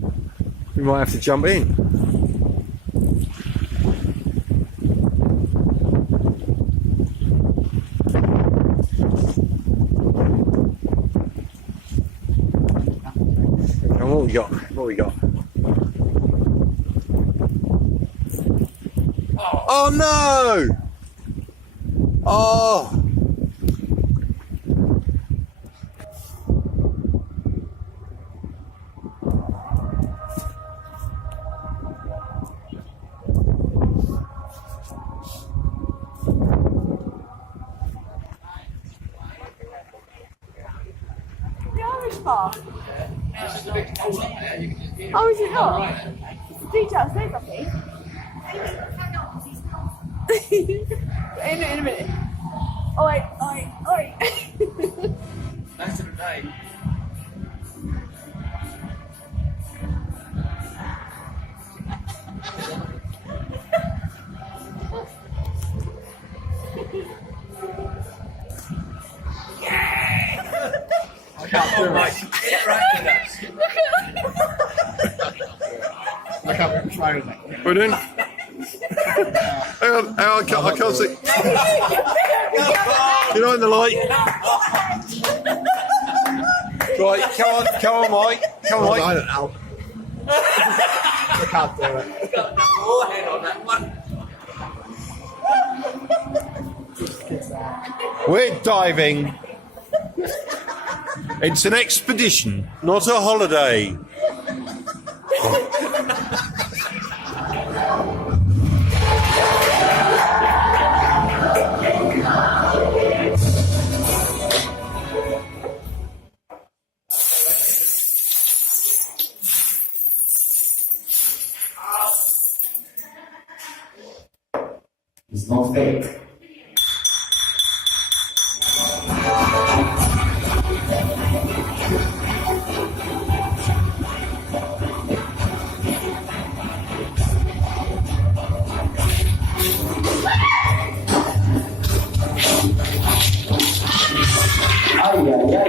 We might have to jump in. And what we got? What we got? Oh no! Oh! Bar. Oh, is it not? Details, say something. in a minute. Oi. Nice of the day. I can't do it. I can't try with it. We're doing. Hang on, I can't see. You're not in the light. Right, come on, Mike. Come on, Mike. I don't know. I can't do it. You've got no warhead on that one. We're diving. It's an expedition, not a holiday. It's not fake. Ay, ay, ay.